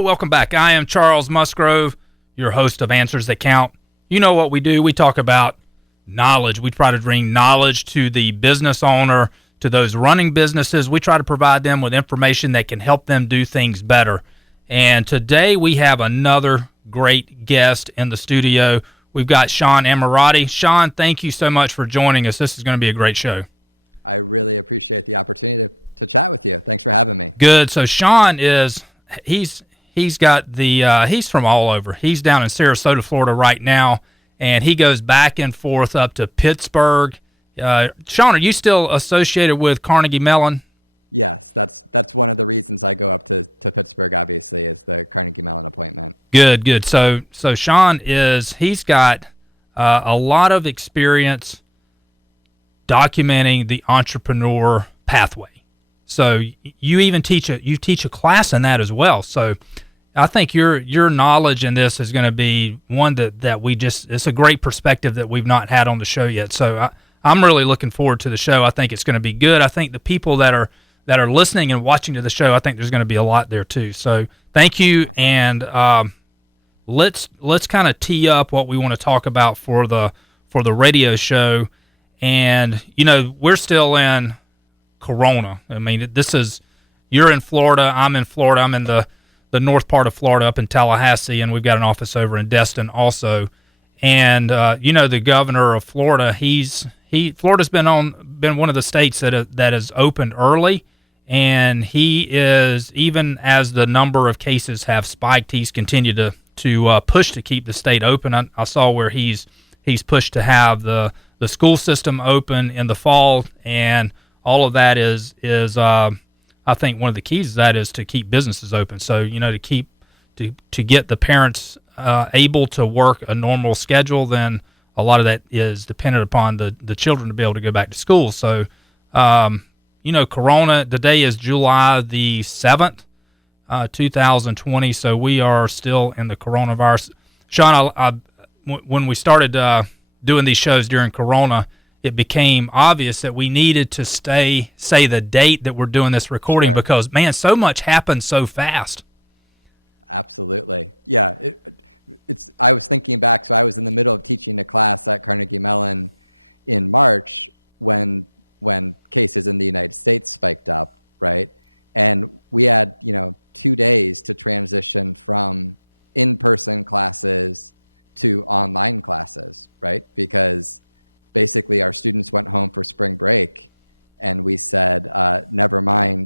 Hello, welcome back. I am Charles Musgrove, your host of Answers That Count. You know what we do. We talk about knowledge. We try to bring knowledge to the business owner, to those running businesses. We try to provide them with information that can help them do things better. And today we have another great guest in the studio. We've got Sean Ammirati. Sean, thank you so much for joining us. This is going to be a great show. I really appreciate the opportunity to chat with you. Thanks for having me. Good. So Sean is he's got the he's from all over. He's down in Sarasota, Florida right now, and he goes back and forth up to Pittsburgh. Sean, are you still associated with Carnegie Mellon? Good. So Sean he's got a lot of experience documenting the entrepreneur pathway. So you even teach a class in that as well. So I think your knowledge in this is going to be one that it's a great perspective that we've not had on the show yet. So I'm really looking forward to the show. I think it's going to be good. I think the people that are listening and watching to the show, I think there's going to be a lot there too. So thank you, and let's kind of tee up what we want to talk about for the radio show. And we're still in Corona. I mean, you're in Florida, I'm in Florida. I'm in the north part of Florida up in Tallahassee, and we've got an office over in Destin also. And the governor of Florida, Florida's been one of the states that has opened early, and he is, even as the number of cases have spiked, he's continued to push to keep the state open. I saw where he's pushed to have the school system open in the fall, and all of that is I think one of the keys to that is to keep businesses open. So to get the parents able to work a normal schedule, then a lot of that is dependent upon the children to be able to go back to school. So Corona, today is July the 7th, 2020. So we are still in the coronavirus. Sean, when we started doing these shows during Corona, it became obvious that we needed to say the date that we're doing this recording, because, man, so much happened so fast. Yeah, I was thinking back to, I was in the middle of taking a class at Carnegie Mellon in March when cases in the United States spiked up, right? And we had 2 days to transition from in-person classes to online classes, right? Because basically our students went home for spring break, and we said, never mind,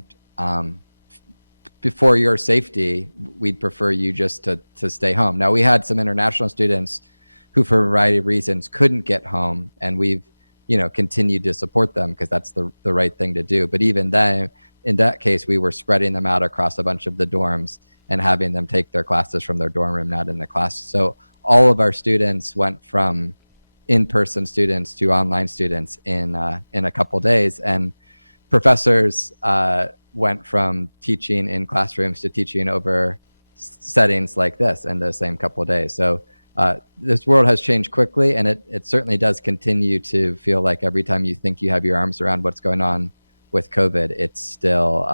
for your safety, we prefer you just to stay home. Now, we had some international students who, for a variety of reasons, couldn't get home, and we continued to support them, because that's the right thing to do. But even then, in that case, we were spreading them out across a bunch of the dorms and having them take their classes from their dorm room and having the class. So all of our students went from in-person students to online students in a couple of days, and professors went from teaching in classrooms to teaching over settings like this in the same couple of days. So this world has changed quickly, and it certainly does continue to feel like every time you think you have your arms around what's going on with COVID, it's still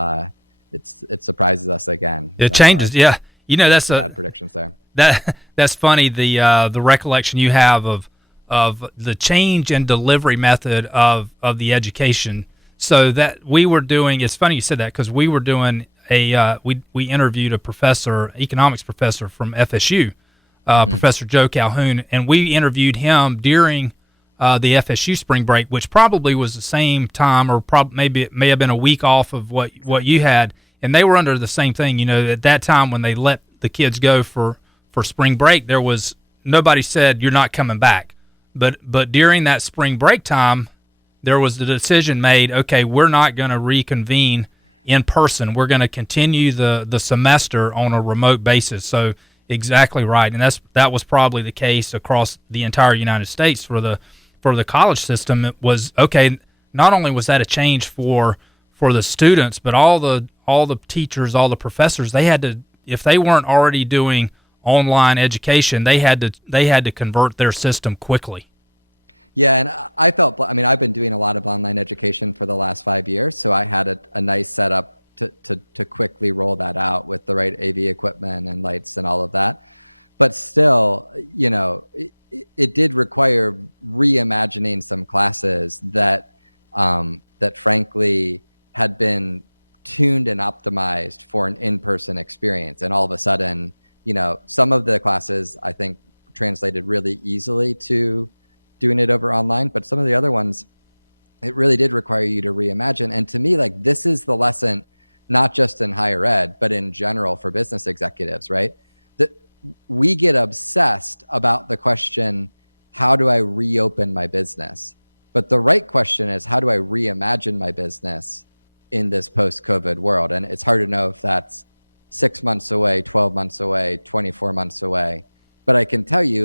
it's surprising once again. It changes, yeah. That's funny. The recollection you have of the change in delivery method of the education. So that we were doing, it's funny you said that, because we were doing we interviewed a economics professor from FSU, Professor Joe Calhoun, and we interviewed him during the FSU spring break, which probably was the same time, or maybe it may have been a week off of what you had, and they were under the same thing. At that time when they let the kids go for spring break, there was nobody said you're not coming back. But during that spring break time, there was the decision made, okay, we're not going to reconvene in person. We're going to continue the semester on a remote basis. So exactly right. And that was probably the case across the entire United States for the college system. It was, okay, not only was that a change for the students, but all the teachers, all the professors, they had to, if they weren't already doing online education, they had to convert their system quickly. I've been doing a lot of online education for the last 5 years, so I've had a nice setup to quickly roll that out with the right AV equipment and optimized for an in-person experience. And all of a sudden, some of the classes, I think, translated really easily to doing it over online, but some of the other ones, it really did require you to reimagine. And to me, this is the lesson, not just in higher ed, but in general for business executives, right? That we get obsessed about the question, how do I reopen my business? But the right question is, how do I reimagine my business in this post-COVID world? And it's hard to know if that's 6 months away, 12 months away, 24 months away. But I can tell you,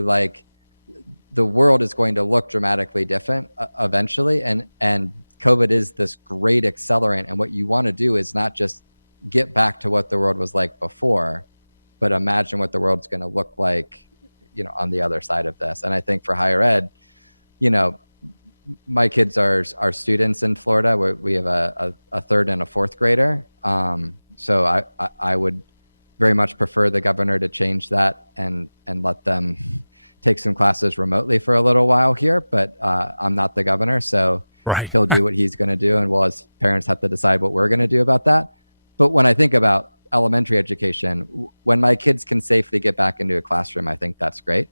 the world is going to look dramatically different eventually, and COVID is this great accelerant. What you want to do is not just get back to what the world was like before, but imagine what the world's going to look like, on the other side of this. And I think for higher ed, my kids are students in Florida, where we have a third and a fourth grader. So I would very much prefer the governor to change that and let them take some classes remotely for a little while here, but I'm not the governor, so right. He'll do what he's going to do, and we'll parents have to decide what we're going to do about that. But when I think about elementary education, when my kids can safely get back into a classroom, I think that's great.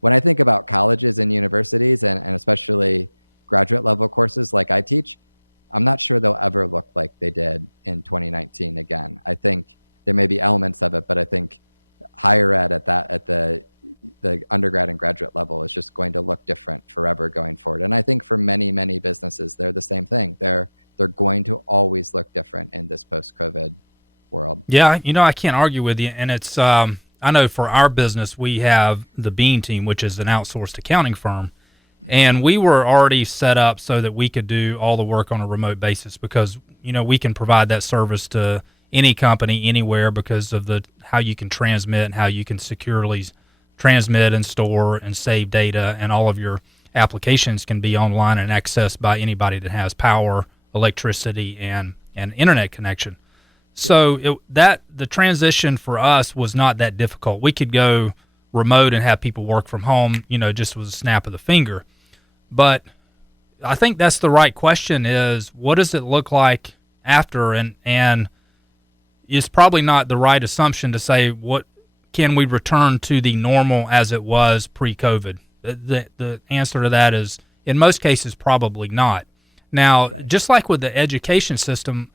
When I think about colleges and universities, and especially graduate level courses like I teach, I'm not sure they'll ever look like they did in 2019 again. I think there may be elements of it, but I think higher ed at the undergrad and graduate level is just going to look different forever going forward. And I think for many, many businesses, they're the same thing. They're going to always look different in this post-COVID world. Yeah, I can't argue with you. And it's, I know for our business, we have the Bean team, which is an outsourced accounting firm. And we were already set up so that we could do all the work on a remote basis because, we can provide that service to any company anywhere because of how you can transmit and how you can securely transmit and store and save data, and all of your applications can be online and accessed by anybody that has power, electricity, and internet connection. So the transition for us was not that difficult. We could go remote and have people work from home, just with a snap of the finger. But I think that's the right question is, what does it look like after? And it's probably not the right assumption to say, what can we return to the normal as it was pre-COVID? The answer to that is, in most cases, probably not. Now, just like with the education system,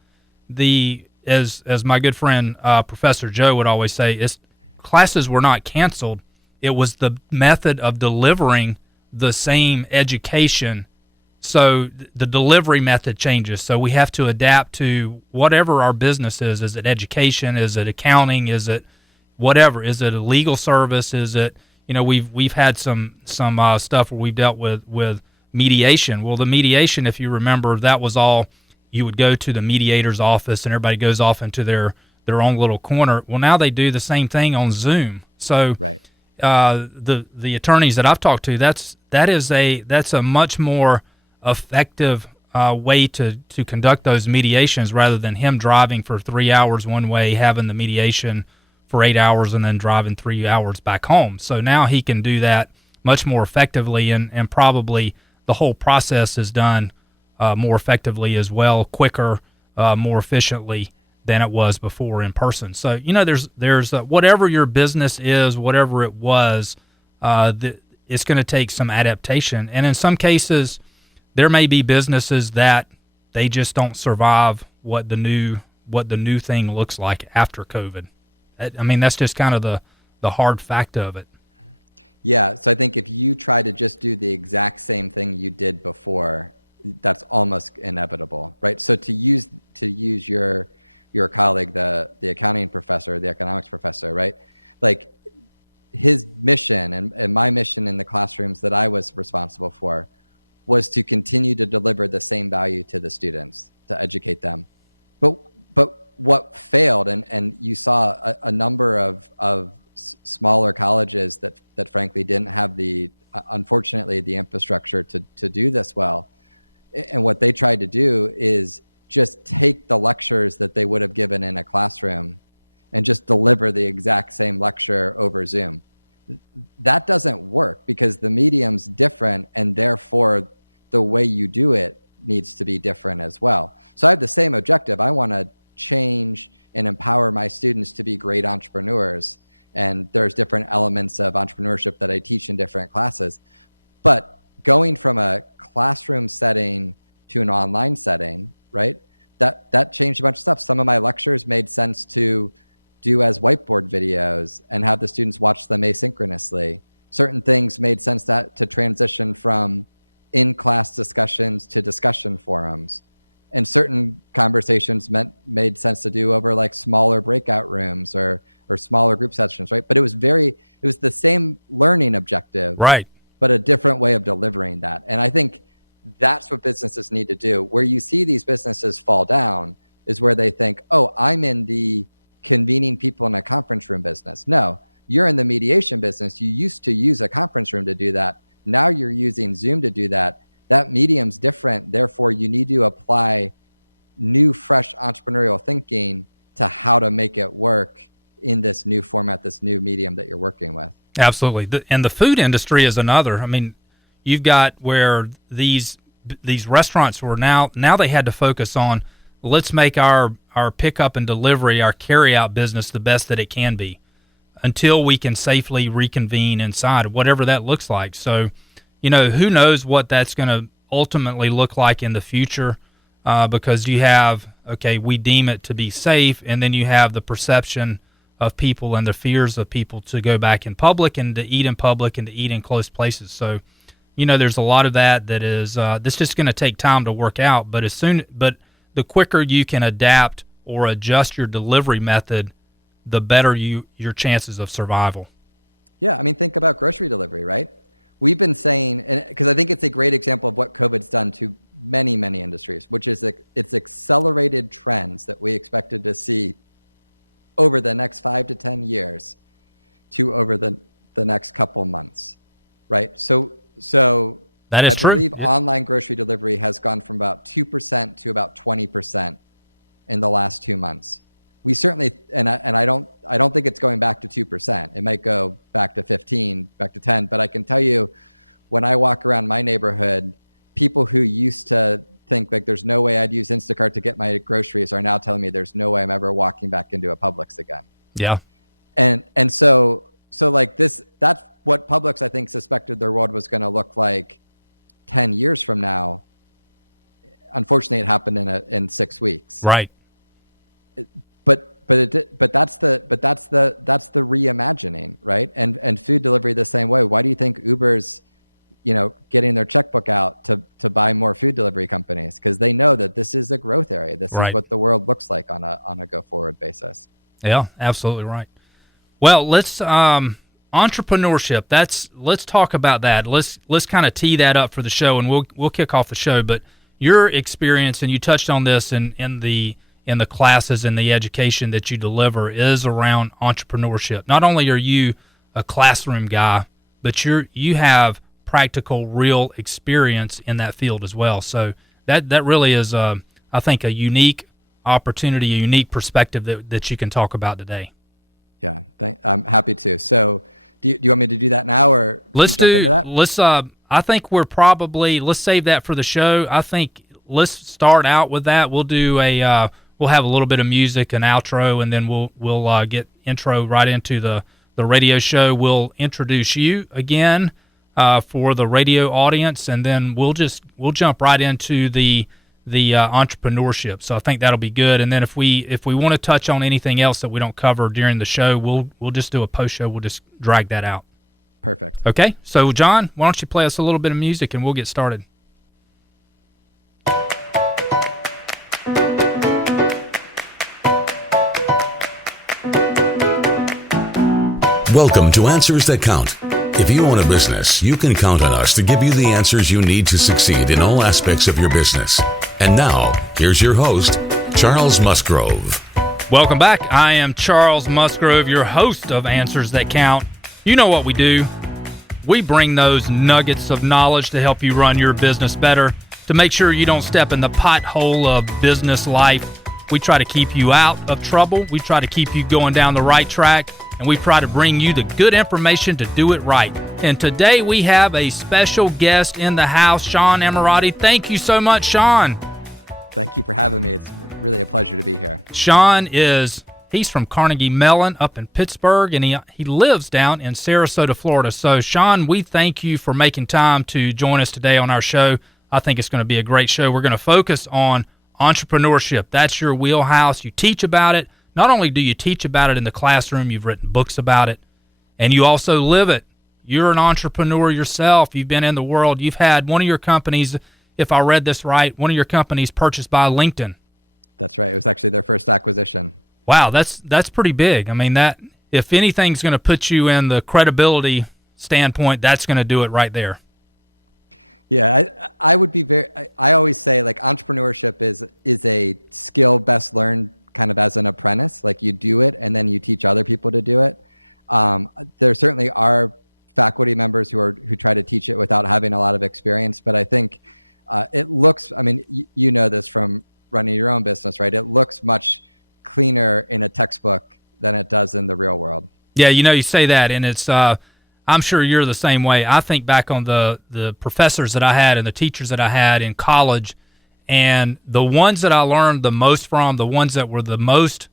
as my good friend Professor Joe would always say, classes were not canceled. It was the method of delivering the same education. So the delivery method changes. So we have to adapt to whatever our business is. Is it education? Is it accounting? Is it whatever? Is it a legal service? Is it, we've had some stuff where we've dealt with mediation. Well, the mediation, if you remember, that was all, you would go to the mediator's office and everybody goes off into their own little corner. Well, now they do the same thing on Zoom. So the attorneys that I've talked to, that's a much more effective way to conduct those mediations, rather than him driving for 3 hours one way, having the mediation for 8 hours, and then driving 3 hours back home. So now he can do that much more effectively, and probably the whole process is done more effectively as well, quicker, more efficiently than it was before in person. So, there's whatever your business is, whatever it was, it's going to take some adaptation. And in some cases, there may be businesses that they just don't survive what the new thing looks like after COVID. I mean, that's just kind of the hard fact of it. Yeah, I think if you try to just do the exact same thing you did before, that's almost inevitable, right? So to use your colleague, the accounting professor, the economics professor, right? Like, his mission and my mission in the classrooms that I was responsible for was to continue to deliver the same value to the students, to educate them. But what failed, and you saw a number of smaller colleges that frankly didn't have unfortunately, the infrastructure to do this well. And what they tried to do is just take the lectures that they would have given in the classroom and just deliver the exact same lecture over Zoom. That doesn't work because the medium's different, and therefore the way you do it needs to be different as well. So I have the same objective. I want to change and empower my students to be great entrepreneurs. And there's different elements of entrepreneurship that I teach in different classes. But going from a classroom setting to an online setting, right? That changed my stuff. Some of my lectures made sense to do as whiteboard videos and have the students watch them asynchronously. Certain things made sense to transition from in-class discussions to discussion forums. And certain conversations made sense to do over like smaller breakout rooms or smaller group sessions. But it was the same learning objective. Right. But a different way of delivering that. And I think that's what businesses need to do. Where you see these businesses fall down is where they think, oh, I'm in the convening people in a conference room business. No, you're in the mediation business. You used to use a conference room to do that. Now you're using Zoom to do that. That medium's different. Therefore, you need to apply new, fresh entrepreneurial thinking to how to make it work in this new format, this new medium that you're working with. Absolutely. And the food industry is another. I mean, you've got where these restaurants were now they had to focus on, let's make our pickup and delivery, our carry-out business the best that it can be until we can safely reconvene inside, whatever that looks like. So, who knows what that's going to ultimately look like in the future, because you have, we deem it to be safe, and then you have the perception of people and the fears of people to go back in public and to eat in public and to eat in close places. So, there's a lot of that is that's just going to take time to work out. But the quicker you can adapt or adjust your delivery method, the better your chances of survival. Yeah, I mean, think about grocery delivery, right? We've been saying, and I think it's a great example of what we've done to many industries, which is it's accelerated trends that we expected to see over the next 5 to 10 years to over the next couple months, right? So that is true. Yeah. Online grocery delivery has gone from about 2% to about 20% in the last few months. We certainly, and I don't think it's going back to 2%. It may go back to 15, back to 10. But I can tell you, when I walk around my neighborhood, people who used to think that there's no way I'm using Instacart to get my groceries are now telling me there's no way I'm ever walking back into a Publix again. Yeah. And so like that's what Publix I think is what the world is going to look like 10 years from now. Unfortunately, it happened in 6 weeks. Right. But that's the reimagining, right? And food delivery the same way. Why do you think Uber is, getting their checkbook out to buy more food delivery companies? Because they know that this is the growth way. This right. is what the world looks like on a go-forward basis. Yeah, absolutely right. Well, let's entrepreneurship. Let's talk about that. Let's kind of tee that up for the show, and we'll kick off the show. But your experience, and you touched on this in the classes and the education that you deliver, is around entrepreneurship. Not only are you a classroom guy, but you have practical, real experience in that field as well. So that really is, I think, a unique opportunity, a unique perspective that you can talk about today. I'm happy to. So you want me to do that now? Or? I think let's save that for the show. I think let's start out with that. We'll do we'll have a little bit of music, an outro, and then we'll get intro right into the radio show. We'll introduce you again for the radio audience, and then we'll jump right into the entrepreneurship. So I think that'll be good. And then if we want to touch on anything else that we don't cover during the show, we'll just do a post show. We'll just drag that out. Okay. So John, why don't you play us a little bit of music and we'll get started. Welcome to Answers That Count. If you own a business, you can count on us to give you the answers you need to succeed in all aspects of your business. And now, here's your host, Charles Musgrove. Welcome back. I am Charles Musgrove, your host of Answers That Count. You know what we do. We bring those nuggets of knowledge to help you run your business better, to make sure you don't step in the pothole of business life. We try to keep you out of trouble. We try to keep you going down the right track, and we try to bring you the good information to do it right. And today we have a special guest in the house, Sean Ammirati. Thank you so much, Sean. Sean he's from Carnegie Mellon up in Pittsburgh, and he lives down in Sarasota, Florida. So, Sean, we thank you for making time to join us today on our show. I think it's going to be a great show. We're going to focus on entrepreneurship. That's your wheelhouse. You teach about it. Not only do you teach about it in the classroom, you've written books about it, and you also live it. You're an entrepreneur yourself. You've been in the world. You've had one of your companies, if I read this right, one of your companies purchased by LinkedIn. Wow, that's pretty big. I mean, that if anything's going to put you in the credibility standpoint, that's going to do it right there. Yeah, I always say like entrepreneurship is a skill best learned kind of as an apprentice. Like you do it and then you teach other people to do it. There certainly are faculty members who try to teach it without having a lot of experience, but I think it looks. I mean, you know the term running your own business, right? It looks much cleaner in a textbook than it does in the real world. Yeah, you say that, and it's I'm sure you're the same way. I think back on the professors that I had and the teachers that I had in college, and the ones that I learned the most from, the ones that were the most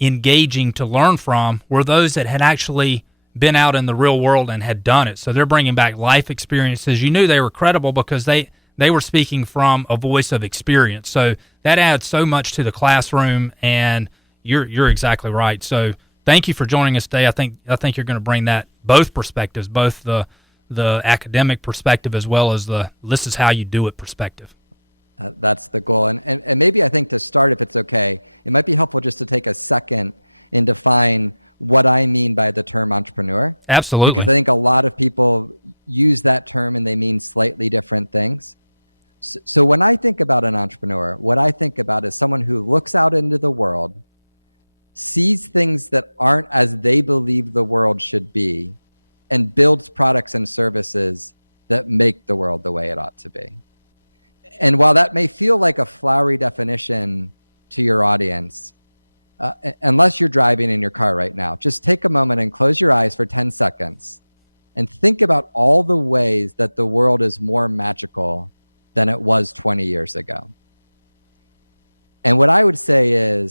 engaging to learn from, were those that had actually been out in the real world and had done it. So they're bringing back life experiences. You knew they were credible because they were speaking from a voice of experience. So that adds so much to the classroom, and you're exactly right. So thank you for joining us today. I think you're going to bring that both perspectives, both the academic perspective as well as the this is how you do it perspective. That's cool. And maybe I think to start, if it's okay, it might be helpful just to take a second and define what I mean by the term entrepreneur. Absolutely. I think a lot of people use that term and they mean slightly different things. So when I think about an entrepreneur, what I think about is someone who looks out into the world, sees things that aren't as they believe the world should be, and builds products and services that make the world the way it ought to be. And that may feel like a flowery definition to your audience. Unless you're driving in your car right now, just take a moment and close your eyes for 10 seconds and think about all the ways that the world is more magical than it was 20 years ago. And what I would say is,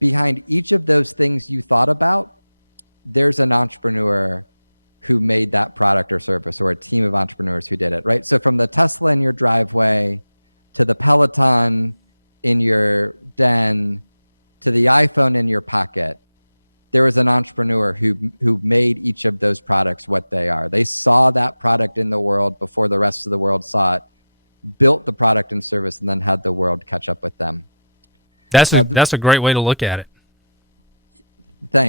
behind each of those things you thought about, there's an entrepreneur who made that product or service, or a team of entrepreneurs who did it, right? So from the Tesla in your driveway, to the Peloton in your den, to the iPhone in your pocket, there's an entrepreneur who made each of those products what they are. They saw that product in the world before the rest of the world saw it, built the product and service, and then had the world catch up with them. That's a great way to look at it. To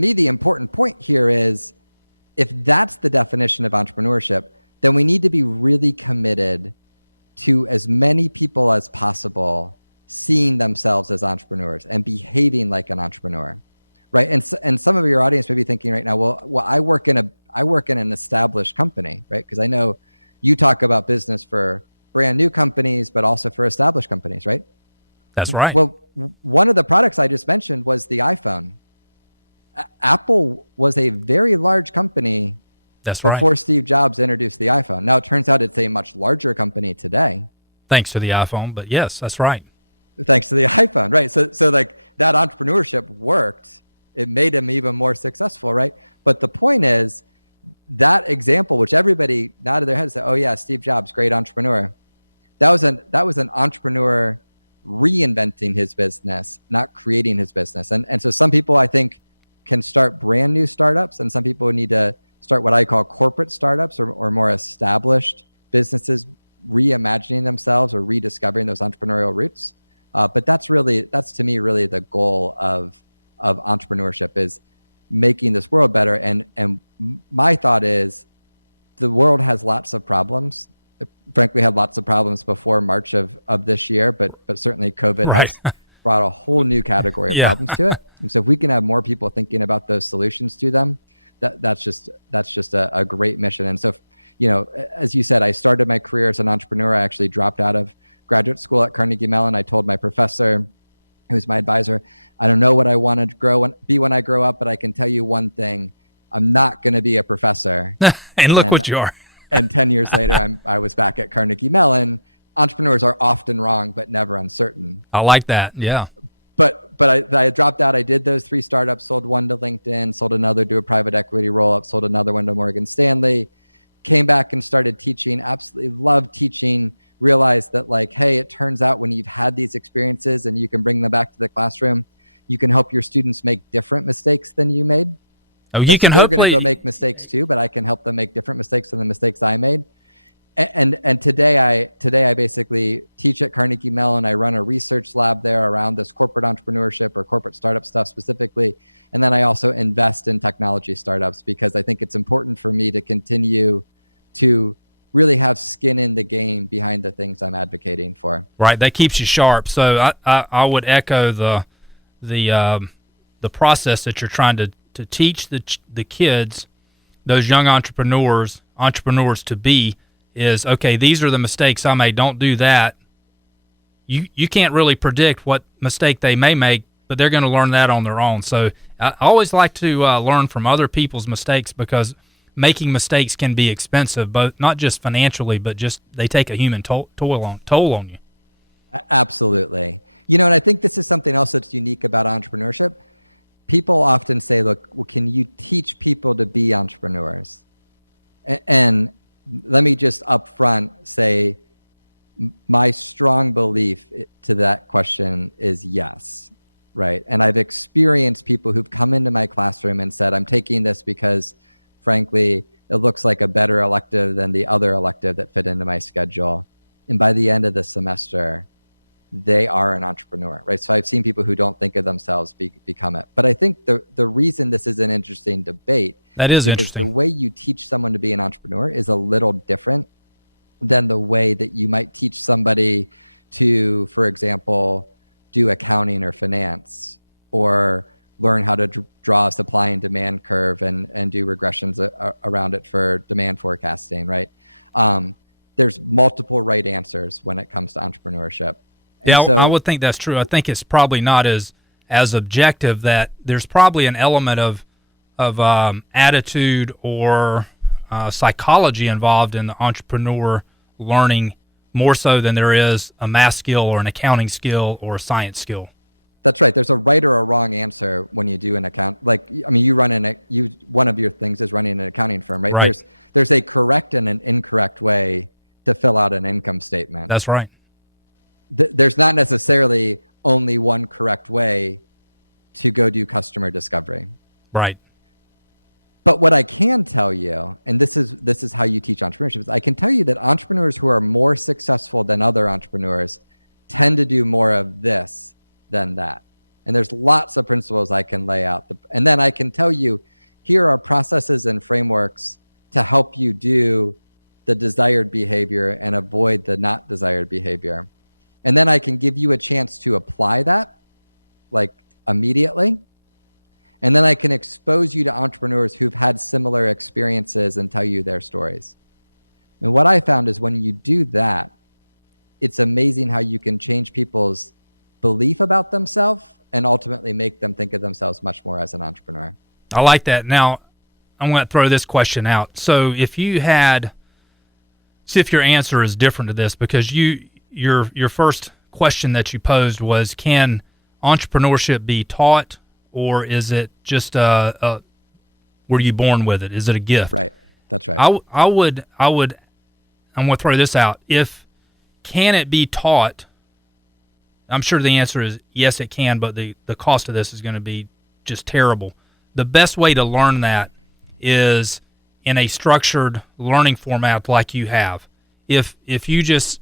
me, the important point is, if that's the definition of entrepreneurship, then we need to be really committed to as many people as possible seeing themselves as entrepreneurs and behaving like an entrepreneur. Right? And some of your audience may be thinking, well, I work in an established company, right? Because I know you talk about business for brand new companies, but also for established companies, right? That's right. One of the products of this session was the iPhone. Apple was a very large company. That's right. Steve Jobs introduced the iPhone. Now it turns out it's a much larger company today. Thanks to the iPhone, but yes, that's right. Thanks to the iPhone, right? So that entrepreneurship works. It made him even more successful, right? But the point is, that example, which everybody out of their heads, oh yeah, Steve Jobs, great entrepreneur, that was an entrepreneur reinventing his business, not creating his business. And so some people, I think, can start brand new startups, and some people need to start what I call corporate startups, or more established businesses reimagining themselves or rediscovering those entrepreneurial roots. But that's to me really the goal of entrepreneurship, is making this world better. And my thought is, the world has lots of problems. Frankly, had lots of problems before March of this year, but certainly COVID. Right. Yeah. We can have more people thinking about those solutions to them. That's just a great mission. So, as you said, I started my career as an entrepreneur. I actually dropped out of graduate school at Carnegie Mellon. I told my professor and my advisor, I know what I want to be when I grow up, but I can tell you one thing: I'm not going to be a professor. And look what you are. Entrepreneurs are often wrong, but never uncertain. I like that. Yeah. family, came back and started teaching, absolutely loved teaching, realized that, like, hey, it turns out when you've had these experiences and you can bring them back to the classroom, you can help your students make different mistakes than you made. Oh, you can hopefully. I can help them make different mistakes than the mistakes I made. And today I basically teach at Carnegie Mellon. I run a research lab there around this corporate entrepreneurship or corporate startup stuff specifically. And then I also invest in technology startups because I think it's important for me to continue to really have skin in the game beyond the things I'm advocating for. Right, that keeps you sharp. So I would echo the process that you're trying to teach the kids, those young entrepreneurs to be, is, okay, these are the mistakes I made. Don't do that. You can't really predict what mistake they may make, but they're going to learn that on their own. So I always like to learn from other people's mistakes, because making mistakes can be expensive, but not just financially, but just they take a human toll on you. Absolutely. You know, I think this is something else that's unique about entrepreneurship. People often say, look, can you teach people to be entrepreneurs? And let me just up front say, my strong belief to that question is yes, right? And I've experienced people who came into my classroom and said, I'm taking this because, frankly, it looks like a better elective than the other elective that fit into my schedule. And by the end of the semester, they are an entrepreneur, right? So I've seen people who don't think of themselves become it. But I think the reason this is an interesting debate. That is interesting. The way you teach someone to be an entrepreneur is a little different than the way that you might teach somebody to, for example, do accounting or finance, or learn how to draw supply and demand curve and do regressions around it for demand forecasting, right? There's multiple right answers when it comes to entrepreneurship. Yeah, I would think that's true. I think it's probably not as objective. That there's probably an element of attitude or psychology involved in the entrepreneur learning, more so than there is a math skill or an accounting skill or a science skill. That's right. There's a right or a wrong answer when you do an account. Like, one of your things is running an accounting firm, right? Right. There's a correct and an incorrect way to fill out an income statement. That's right. There's not necessarily only one correct way to go do customer discovery. Right. But what I can tell you, and this is how you teach entrepreneurship, I can tell you that entrepreneurs who are more successful than other entrepreneurs tend to do more of this than that. And there's lots of principles I can lay out. And then I can tell you, here are processes and frameworks to help you do the desired behavior and avoid the not desired behavior. And then I can give you a chance to apply that, like, immediately. And then I can expose you to entrepreneurs who have similar experiences and tell you those stories. And what I found is when you do that, it's amazing how you can change people's belief about themselves and ultimately make them think of themselves much more as an entrepreneur. I like that. Now, I'm going to throw this question out. So if you had, see if your answer is different to this, because your first question that you posed was, can entrepreneurship be taught, or is it just were you born with it? Is it a gift? I'm going to throw this out. Can it be taught? I'm sure the answer is yes, it can, but the cost of this is going to be just terrible. The best way to learn that is in a structured learning format like you have. If you just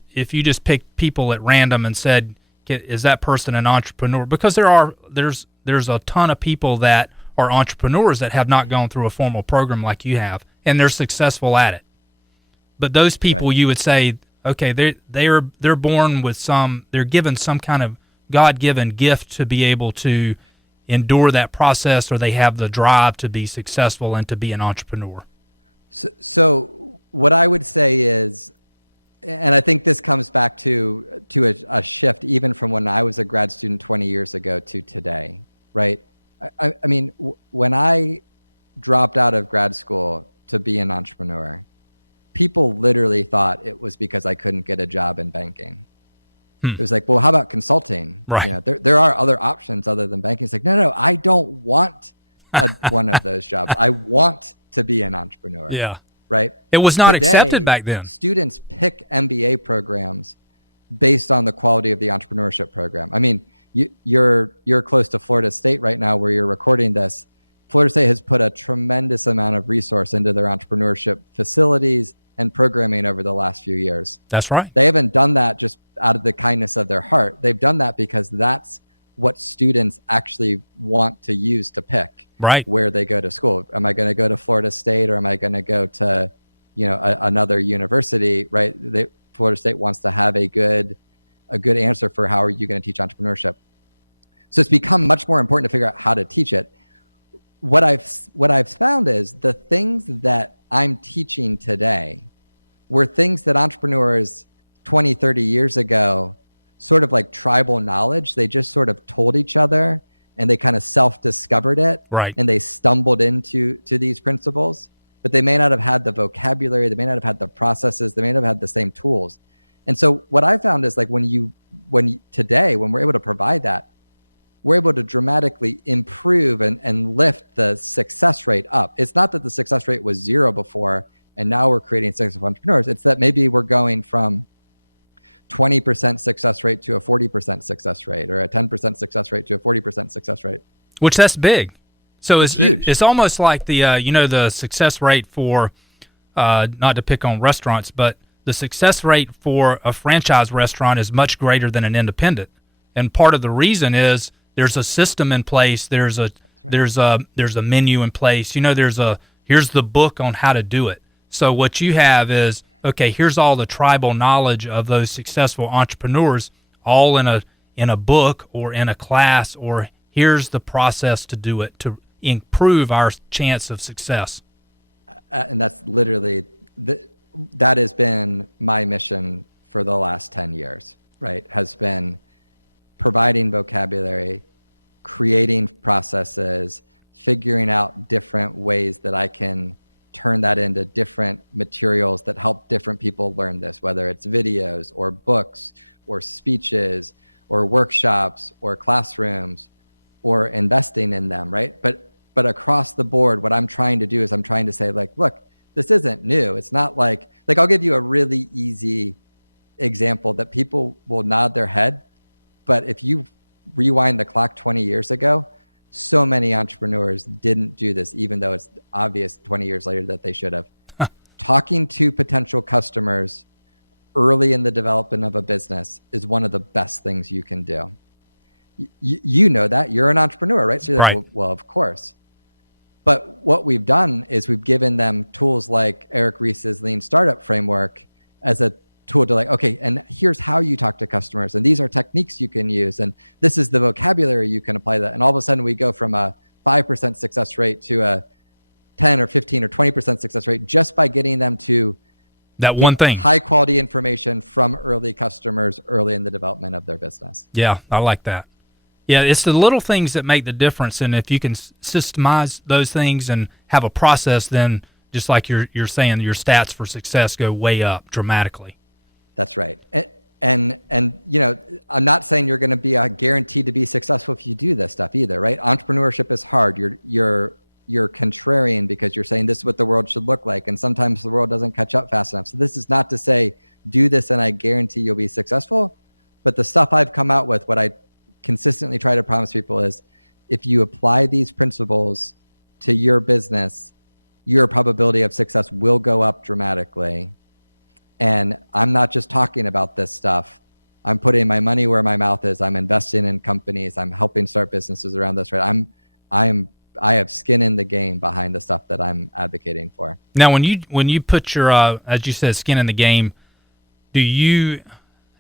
picked people at random and said, is that person an entrepreneur? Because there's a ton of people that are entrepreneurs that have not gone through a formal program like you have, and they're successful at it. But those people, you would say, okay, they're born with they're given some kind of God-given gift to be able to endure that process, or they have the drive to be successful and to be an entrepreneur. So what I would say is, I think this comes back to a shift even from when I was a grad student 20 years ago to today, right? I mean, when I dropped out of grad school to be an entrepreneur, people literally thought it was because I couldn't get a job in banking. It was like, well, how about consulting? Right. There are other options other than banking. Like, no, I don't want I want to be an entrepreneur. Yeah. right? It was not accepted back then. MBA program based on the quality of the entrepreneurship program. I mean, you're close to Florida State right now where you're recording this. Florida State has put a tremendous amount of resource into their entrepreneurship facilities and programming over the last few years. That's right. They've even done that just out of the kindness of their heart. They've done that because that's what students actually want to use to pick. Right. Where they go to school. Am I going to go to Florida State or am I going to go to another university? Right. Florida State wants to have a good answer for how to go teach entrepreneurship. So it's become much more important to figure out how to teach it. What I found is the things that I'm teaching today were things that entrepreneurs 20, 30 years ago sort of like tribal knowledge. They just sort of told each other and they kind of self-discovered it. Right. And they stumbled into these principles. But they may not have had the vocabulary, they may not have had the processes, they may not have the same tools. And so what I found is that when today, when we're able to provide that, we're able to dramatically improve and lift the success rate up. It's not that the success rate was zero before, and now we're creating successful entrepreneurs. It's that maybe we're going from 20% success rate to a 40% success rate, or a 10% success rate to a 40% success rate. Which that's big. So it's almost like the the success rate for not to pick on restaurants, but the success rate for a franchise restaurant is much greater than an independent. And part of the reason is there's a system in place. There's a menu in place. Here's the book on how to do it. So what you have is, okay, here's all the tribal knowledge of those successful entrepreneurs, all in a book or in a class, or here's the process to do it to improve our chance of success. Literally, that has been my mission for the last 10 years, right? Has been providing vocabulary, creating processes, figuring out different ways that I can turn that into different materials to help different people bring this, whether it's videos or books or speeches or workshops or classrooms or investing in them, right? But across the board, what I'm trying to do is I'm trying to say, like, look, this isn't new. It's not like I'll give you a really easy example that people will nod their head. But if you rewind the clock 20 years ago, so many entrepreneurs didn't do this, even though it's obvious 20 years later that they should have. Talking to potential customers early in the development of a business is one of the best things you can do. You know that. You're an entrepreneur, right? Right. Well, of course. But what we've done is we've given them tools like Eric Ries's Lean Startup Framework as a tool that, okay, and here's how you talk to customers, or these are techniques you can use, and this is the vocabulary you can apply. And all of a sudden we get from a 5% success rate to a 10 or 15 or 20% success rate just by getting them to That one thing. high quality information from early customers early in the development of that business. Yeah, I like that. Yeah, it's the little things that make the difference, and if you can systemize those things and have a process, then just like you're saying, your stats for success go way up dramatically. That's right. And I'm not saying you're going to be guaranteed to be successful if you do this stuff either, right? Entrepreneurship is hard. You're contrarian because you're saying this is what the world should look like, and sometimes the world doesn't catch up that much. This is not to say do this and I guarantee you'll be successful, but the stuff I've come out with, what I consistently try to promise people is if you apply these principles to your business, your probability of success will go up dramatically. And I'm not just talking about this stuff. I'm putting my money where my mouth is. I'm investing in companies. I'm helping start businesses around this. I have skin in the game behind the stuff that I'm advocating for. Now, when you put your as you said, skin in the game,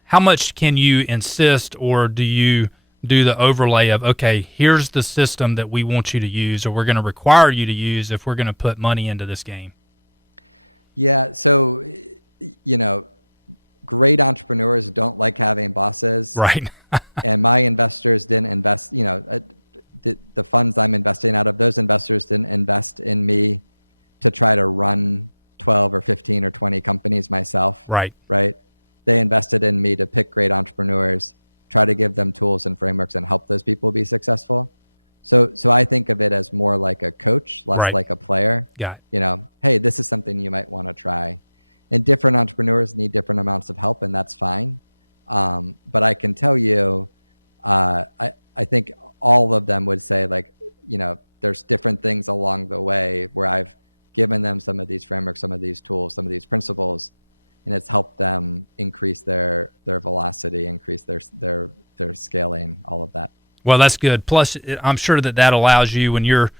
how much can you insist, or do you do the overlay of, okay, here's the system that we want you to use, or we're going to require you to use if we're going to put money into this game? Yeah, so, great entrepreneurs don't like having investors. Right. My investors didn't invest, the funds I'm investing out of, those investors didn't invest in me to try to run 12 or 15 or 20 companies myself. Right. Right? They invested in me to pick great entrepreneurs, try to give them tools and frameworks and help those people be successful. So I think of it as more like a coach, right? Like a planner. Got it. Hey, this is something Well, that's good. Plus, I'm sure that allows you when you're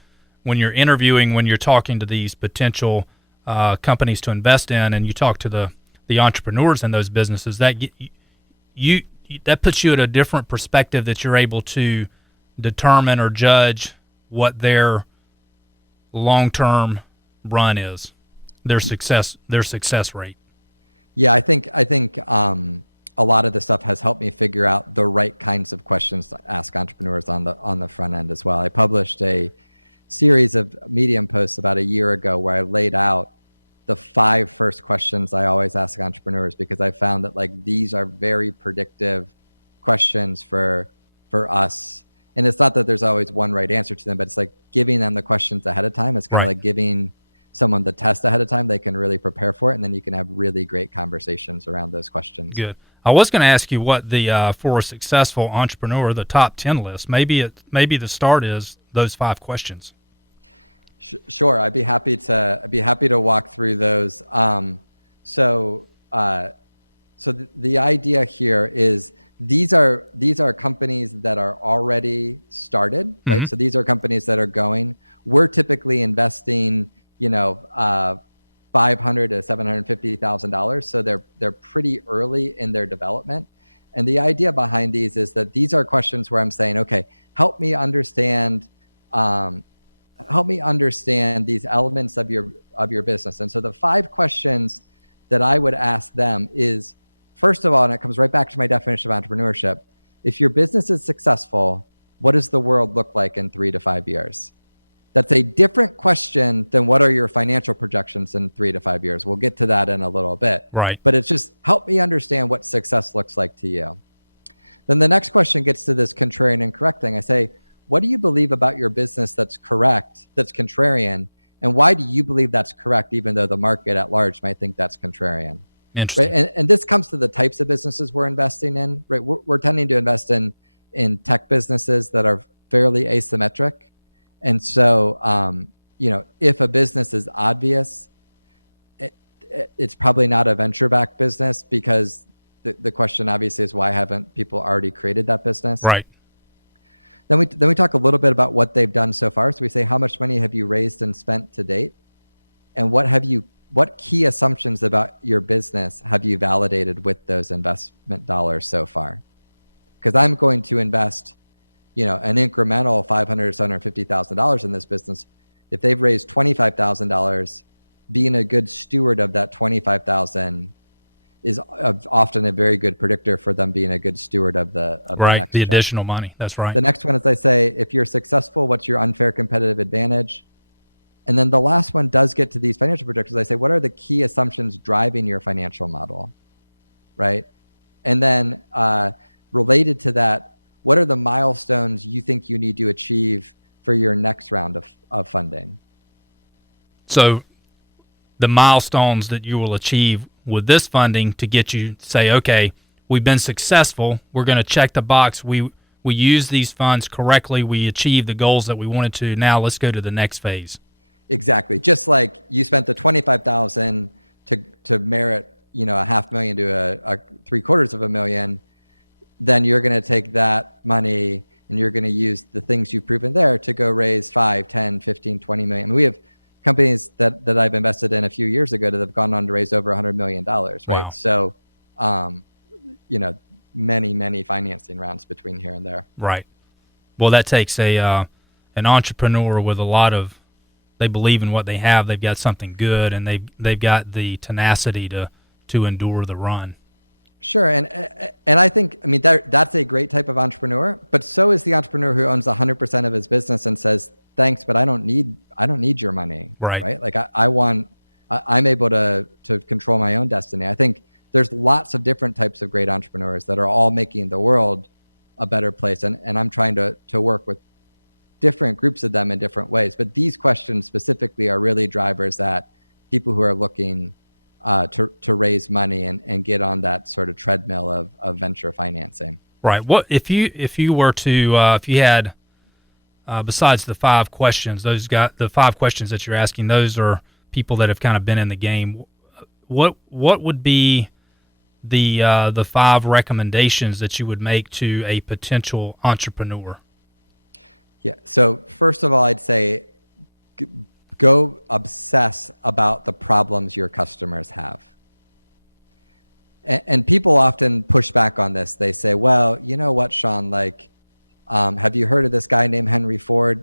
interviewing, when you're talking to these potential companies to invest in, and you talk to the entrepreneurs in those businesses, that that puts you at a different perspective, that you're able to determine or judge what their long-term run is, their success rate. Yeah, I think a lot of the stuff has helped me figure out the right kinds of questions to ask entrepreneurs on the front end as well. I published a series of Medium posts about a year ago where I laid out the 5 first questions I always ask entrepreneurs, because I found that these are very predictive questions for us. And it's not that there's always one right answer to them, but it's giving them the questions ahead of time. It's right. Giving someone the test ahead of time they can really prepare for it, and you can have really great conversations around those questions. Good. I was going to ask you what for a successful entrepreneur, the top 10 list. Maybe the start is those 5 questions. Sure, I'd be happy to walk through those. So the idea here is these are companies that are already started. Mm-hmm. These are companies that are growing. We're typically investing, $500,000 or $750,000, so they're pretty early in their development. And the idea behind these is that these are questions where I'm saying, okay, help me understand these elements of your business. And so the 5 questions that I would ask them is, first of all, that comes right back to my definition of entrepreneurship. If your business is successful, what does the world look like in 3 to 5 years? That's a different question than what are your financial projections in 3 to 5 years. We'll get to that in a little bit. Right. But it's just help me understand what success looks like to you. Then the next question gets to this contrarian question. I say, what do you believe about your business that's correct, that's contrarian, and why do you believe that's correct, even though the market at large may think that's contrarian? Interesting. And this comes to the types of businesses we're investing in. We're coming to invest in tech businesses that are fairly asymmetric. And so, if the business is obvious, it's probably not a venture-backed business, because the question obviously is, why haven't people already created that business? Right. Let me talk a little bit about what they've done so far. So we say, how much money have you raised and spent to date? And what key assumptions about your business have you validated with those investment dollars so far? Because I'm going to invest an incremental $500,000 to $750,000 in this business. If they raise $25,000, being a good steward of that $25,000 is often a very good predictor for them being a good steward of the additional money. That's right. And that's what they say, if you're successful, what's your unfair competitive advantage? And then the last one does get to these financial predictions. They say, what are the key assumptions driving your financial model? Right? And then related to that, what are the milestones you think you need to achieve for your next round of funding? So the milestones that you will achieve with this funding to get you say, okay, we've been successful. We're going to check the box. We use these funds correctly. We achieved the goals that we wanted to. Now let's go to the next phase. Exactly. Just like you spent the $25,000 to merit, $500,000 to $750,000, then you're going to take that money and you're going to use the things you put in there to go raise 5, 10, 15, 20 million. We have companies that I've invested in a few years ago that have gone on to raise over $100 million. Wow. So, many financing rounds between here and there. Right. Well, that takes an entrepreneur with a lot of, they believe in what they have. They've got something good, and they've got the tenacity to endure the run. Sure. And I think that's a great type of entrepreneur. But so is the entrepreneur who owns 100% of his business and says, thanks, but I don't need your money. Right. I'm able to control my own destiny. I think there's lots of different types of great entrepreneurs that are all making the world a better place. And I'm trying to work with different groups of them in different ways. But these questions specifically are really drivers that people who are looking to raise money and get on that sort of treadmill of venture financing. Right. What if you were to if you had besides the 5 questions, the 5 questions that you're asking, those are people that have kind of been in the game. What would be the 5 recommendations that you would make to a potential entrepreneur So first of all, I'd say go obsess about the problems your customers have. And people often push back on this. They say, well, you know what, Sean, like, have you heard of this guy named Henry Ford?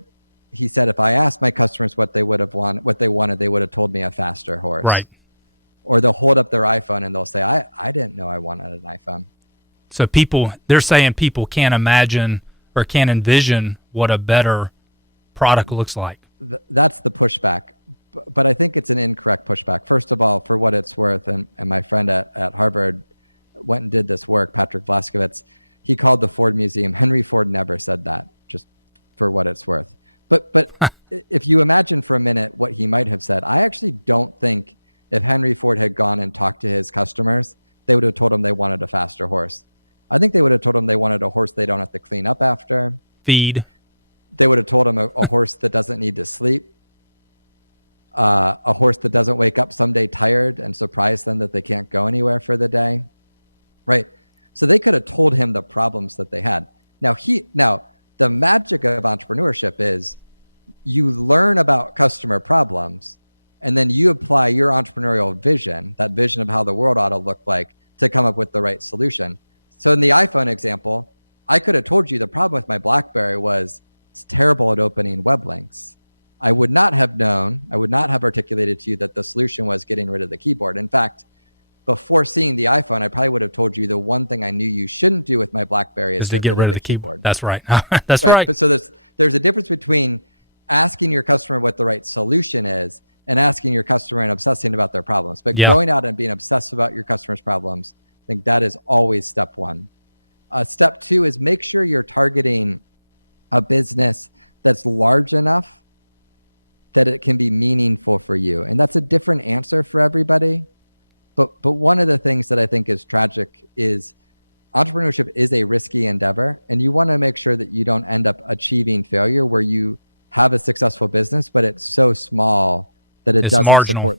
He said, if I asked my customers what they wanted, they would have told me a faster horse. Right. Or they'll hold up their iPhone and they'll say, I didn't know I wanted an iPhone. So they're saying people can't imagine or can't envision what a better product looks like. That's the pushback. But I think it's an incorrect pushback. First of all, for what it's worth, and my friend at Reverend went and did this work, Patrick Boscovich, he told the Ford Museum, Henry Ford never said that, just for what it's worth. If you imagine something like what you might have said, I actually don't think that Henry Ford had gone and talked to his customers, they would have told him they wanted a faster horse. I think he would have told them they wanted a horse they don't have to clean up after him. Feed. They would have told them a horse that doesn't need to sleep. A horse that doesn't wake up Sunday tired and surprise them that they can't go anywhere for the day. Right? So they could have told them the problems that they have. Now, the logic of entrepreneurship is you learn about customer problems, and then you apply your entrepreneurial vision, a vision of how the world ought to look like, to come up with the right solution. So in the iPhone example, I could have told you the problem with my BlackBerry was terrible at opening web links. I would not have known, I would not have articulated to you that the solution was getting rid of the keyboard. In fact, before seeing the iPhone, I probably would have told you the one thing I knew you shouldn't do with my BlackBerry Is to get rid of the keyboard. That's right. That's right. For the difference between asking your customer what the right solution is and asking your customer something about their problems. So Yeah. going out and being obsessed about your customer's problems, I think that is always step one. Step two is make sure you're targeting a business that's large enough that it's going to be meaningful for you. And that's a different answer for everybody. But one of the things that I think is tragic is entrepreneurship is a risky endeavor, and you want to make sure that you don't end up achieving failure where you have a successful business, but it's so small that It's marginal.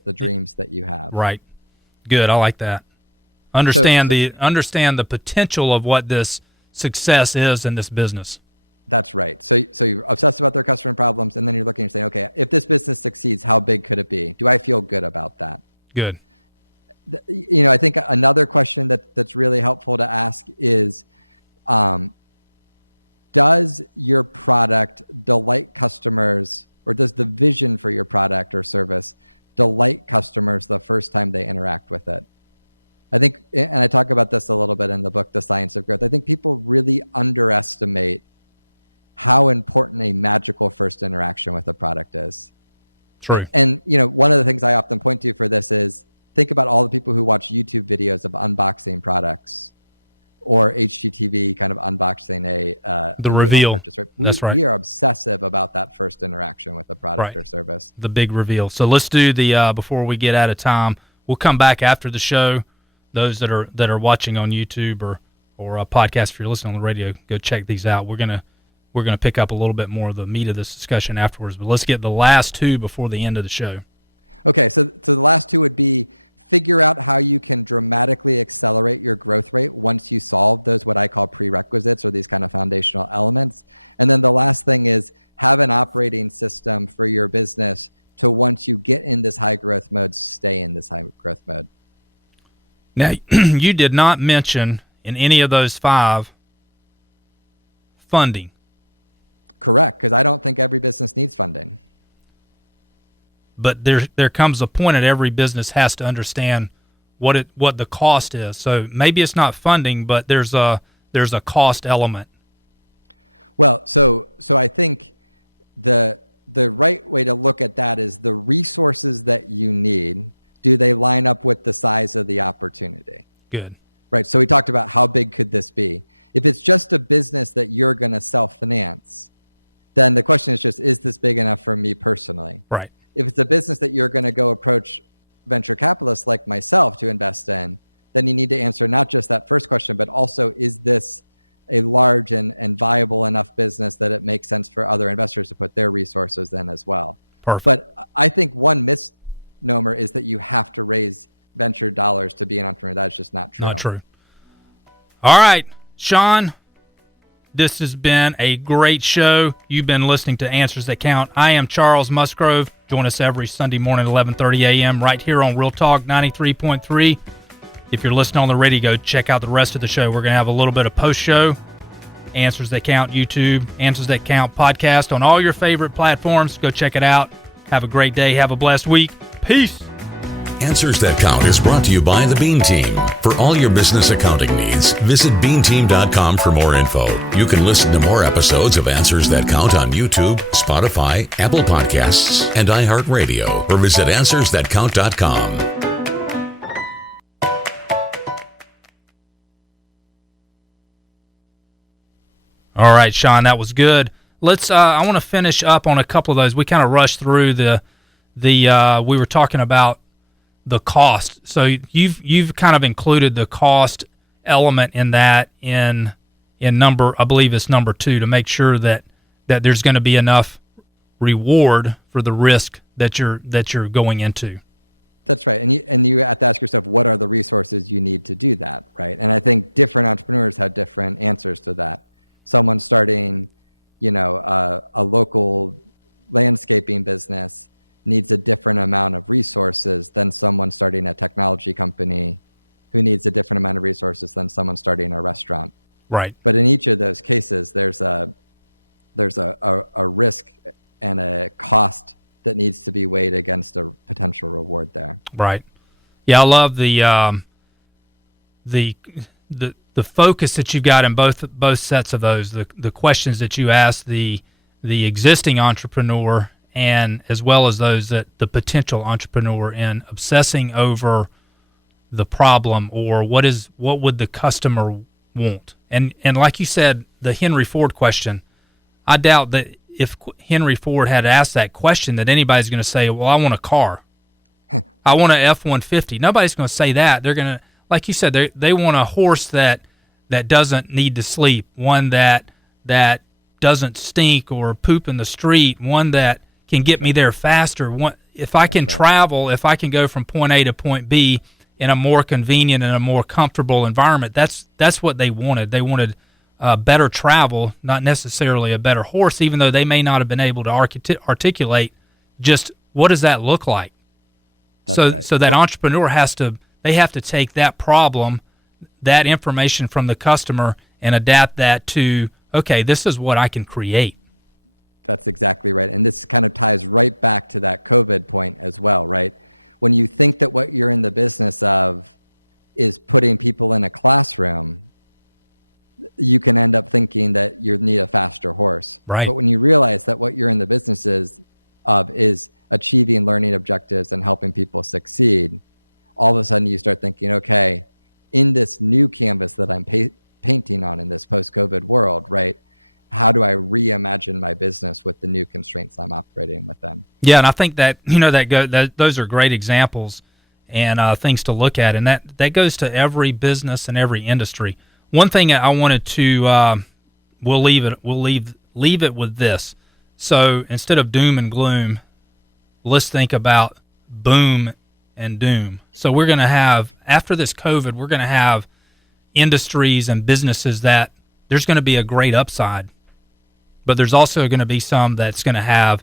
Right. Good. I like that. Understand the potential of what this success is in this business. If this business succeeds, how big could it be? Let's feel good about that. Good. I think another question that's really helpful to ask is, does your product delight customers, or does the vision for your product or sort of delight customers the first time they interact with it? I think, I talk about this a little bit in the book, The Science of Good. I think people really underestimate how important a magical first interaction with the product is. True. And, one of the things I often point to for this is, think about all people who watch YouTube videos of unboxing products, or HGTV kind of unboxing the reveal. That's right. Right. The big reveal. So let's do the before we get out of time. We'll come back after the show. Those that are watching on YouTube or a podcast, if you're listening on the radio, go check these out. We're gonna pick up a little bit more of the meat of this discussion afterwards. But let's get the last two before the end of the show. Okay. So the last two would be figure out how you can dramatically accelerate your growth rate once you solve what I call prerequisites, or these kind of foundational elements. And then the last thing is have an operating system for your business so once you get in this high growth mode, stay in this high growth mode. Now, you did not mention in any of those five funding. Correct, because I don't think every business needs funding. But there comes a point at every business has to understand what the cost is. So maybe it's not funding, but there's a cost element. So I think the right way to look at that is the resources that you need, do they line up with the size of the opportunity? Good. Right, so we talked about how big could this be. Is it just a business that you're going to self-finance? So the question is this big enough for me personally? Right. If it's a business that you're going to go approach venture capitalists like myself here at that, then you need to answer not just that first question, but also is this a large and viable enough business that it makes sense for other investors to put their resources in as well. Perfect. So I think one misnomer is that you have to raise venture dollars to be answered. That's just not true. Not true. All right, Sean, This has been a great show. You've been listening to Answers That Count. I am Charles Musgrove. Join us every Sunday morning at 11:30 a.m. right here on Real Talk 93.3. If you're listening on the radio, go check out the rest of the show. We're going to have a little bit of post-show. Answers That Count YouTube, Answers That Count podcast on all your favorite platforms. Go check it out. Have a great day. Have a blessed week. Peace. Answers That Count is brought to you by the Bean Team. For all your business accounting needs, visit beanteam.com for more info. You can listen to more episodes of Answers That Count on YouTube, Spotify, Apple Podcasts, and iHeartRadio, or visit AnswersThatCount.com. All right, Sean, that was good. Let's. I want to finish up on a couple of those. We kind of rushed through the. We were talking about the cost. So you've kind of included the cost element in that in number. I believe it's number 2, to make sure that there's going to be enough reward for the risk that you're going into. And we have to ask yourself, what are the resources you need to do that? And I think this entrepreneurs might just find answers to that. Someone starting, a local landscaping business needs a different amount of resources than someone starting a technology company who needs a different amount of resources than someone starting a restaurant. Right. And in each of those cases, there's a risk and a cost that needs to be weighed against the potential reward there. Right. Yeah, I love the focus that you've got in both sets of those. The questions that you ask the existing entrepreneur, and as well as those that the potential entrepreneur, in obsessing over the problem, or what would the customer want. And like you said, the Henry Ford question, I doubt that if Henry Ford had asked that question that anybody's going to say, well, I want a car. I want an F-150. Nobody's going to say that. They're going to, like you said, they want a horse that doesn't need to sleep, one that doesn't stink or poop in the street, one that can get me there faster. If I can travel, if I can go from point A to point B in a more convenient and a more comfortable environment, that's what they wanted. They wanted better travel, not necessarily a better horse, even though they may not have been able to articulate just what does that look like. So that entrepreneur have to take that problem, that information from the customer, and adapt that to, okay, this is what I can create. Exactly. And this kind of ties right back to that COVID point as well, right? When you think that what you're in the business of is putting people in a classroom, you can end up thinking that you need a faster horse. Right. When you realize that what you're in the business is achieving learning objectives and helping people succeed, all of a sudden you start thinking, okay, in this new canvas that I'm painting on this post-COVID world, right, how do I reimagine my business with the new constraints I'm operating with them? Yeah, and I think that those are great examples and things to look at, and that goes to every business and every industry. One thing I wanted to we'll leave it with this. So instead of doom and gloom, let's think about boom and doom. So we're going to have, after this COVID, we're going to have industries and businesses that there's going to be a great upside, but there's also going to be some that's going to have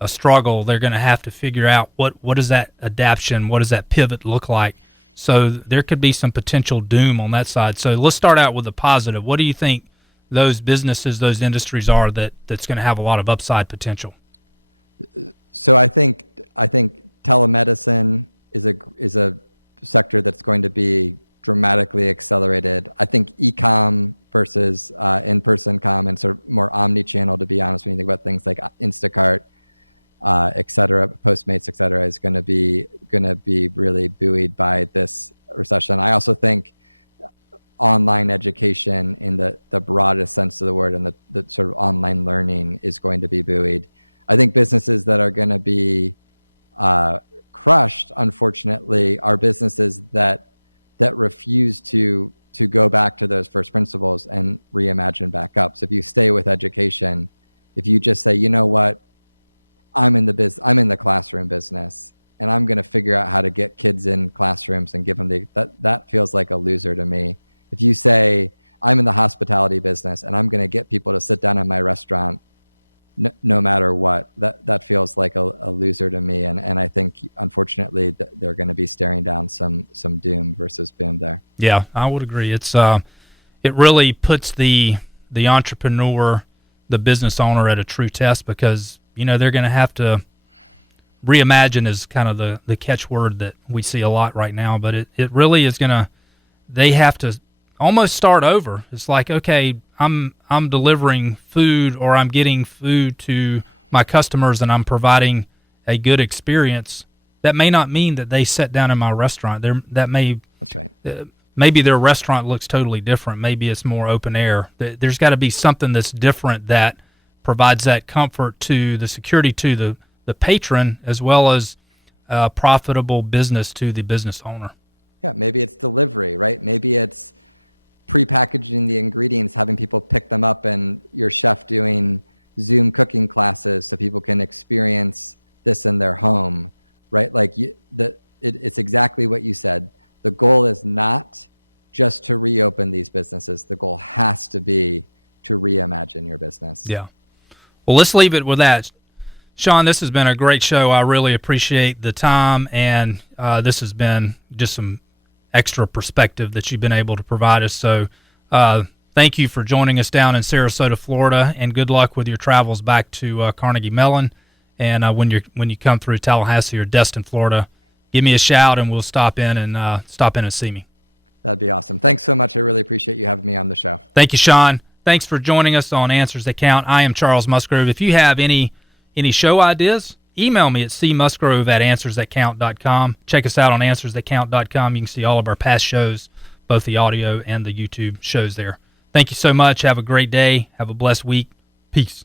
a struggle. They're going to have to figure out what is that adaptation, what does that pivot look like. So there could be some potential doom on that side. So let's start out with the positive. What do you think those businesses, those industries are that's going to have a lot of upside potential? So I think telemedicine is a sector that's going to be dramatically accelerated. I think e-com versus in-person com, and so more omni-channel, to be honest with you, with things like Instacart, et cetera, Postmates, et cetera, is going to be really, really high, especially. And I also think online education in the broadest sense of the word, of the sort of online learning, is going to be really, I think businesses that are going to be crushed, unfortunately, are businesses that refuse to get back to those principles and reimagine themselves. If you stay with education, if you just say, you know what, I'm in the classroom business, and I'm going to figure out how to get kids in the classrooms and differently, but that feels like a loser to me. If you say, I'm in the hospitality business, and I'm going to get people to sit down in my restaurant no matter what. That feels like a loser to me, and I think, unfortunately, that they're going to be staring down from doing versus being there. Yeah, I would agree. It's it really puts the entrepreneur, the business owner, at a true test, because they're going to have to reimagine is kind of the catchword that we see a lot right now, but it really is they have to almost start over. It's like, okay, I'm delivering food, or I'm getting food to my customers, and I'm providing a good experience. That may not mean that they sit down in my restaurant. Maybe their restaurant looks totally different. Maybe it's more open air. There's got to be something that's different that provides that comfort to the security to the patron, as well as profitable business to the business owner. Maybe it's delivery, right? Maybe it's prepackaging the ingredients, having people pick them up, and your chef doing Zoom cooking classes so people can experience this in their home, right? Like, it's exactly what you said. The goal is not just to reopen these businesses. The goal has to be to reimagine the business. Yeah. Well, let's leave it with that. Sean, this has been a great show. I really appreciate the time, and this has been just some extra perspective that you've been able to provide us. So thank you for joining us down in Sarasota, Florida, and good luck with your travels back to Carnegie Mellon. And when you come through Tallahassee or Destin, Florida, give me a shout, and we'll stop in and see me. Thanks so much. I really appreciate you having me on the show. Thank you, Sean. Thanks for joining us on Answers That Count. I am Charles Musgrove. If you have any show ideas, email me at cmusgrove@answersthatcount.com. Check us out on answersthatcount.com. You can see all of our past shows, both the audio and the YouTube shows there. Thank you so much. Have a great day. Have a blessed week. Peace.